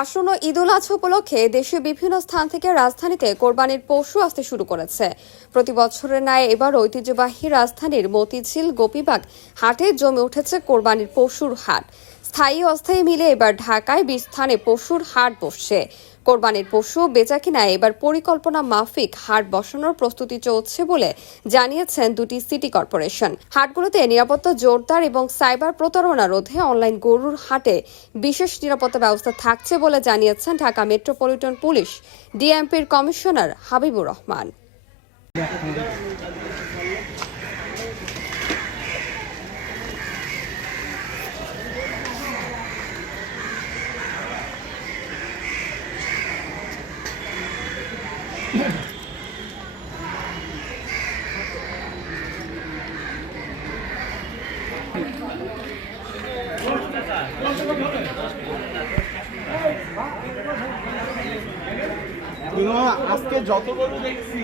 আসন্ন ঈদুল আজহা উপলক্ষে দেশের বিভিন্ন স্থান থেকে রাজধানীতে কোরবানির পশু আসতে শুরু করেছে। প্রতি বছরের ন্যায় এবার ঐতিহ্যবাহী রাজধানীর মতিঝিল গোপীবাগ হাটে জমে উঠেছে কোরবানির পশুর হাট। স্থায়ী অস্থায়ী মিলে এবার ঢাকায় 20 স্থানে পশুর হাট বসছে। কোরবানির পশু বেচাকেনায় এবার পরিকল্পনা মাফিক হাট বসানোর প্রস্তুতি চলছে বলে জানিয়েছেন দুটি সিটি কর্পোরেশন। হাটগুলোতে নিরাপত্তা জোরদার এবং সাইবার প্রতারণা রোধে অনলাইন গরুর হাটে বিশেষ নিরাপত্তা ব্যবস্থা থাকছে বলে জানিয়েছেন ঢাকা মেট্রোপলিটন পুলিশ ডিএমপির কমিশনার হাবিবুর রহমান। আজকে যত গরু দেখছি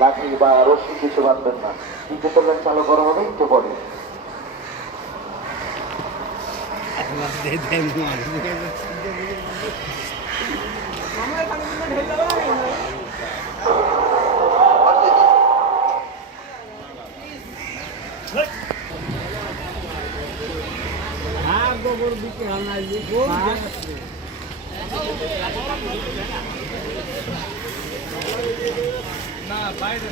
লাঠি বা রশি কিছু বাঁধবেন না। নিচে তোলেন চালু করা হবে একটু পরে। না বাইরে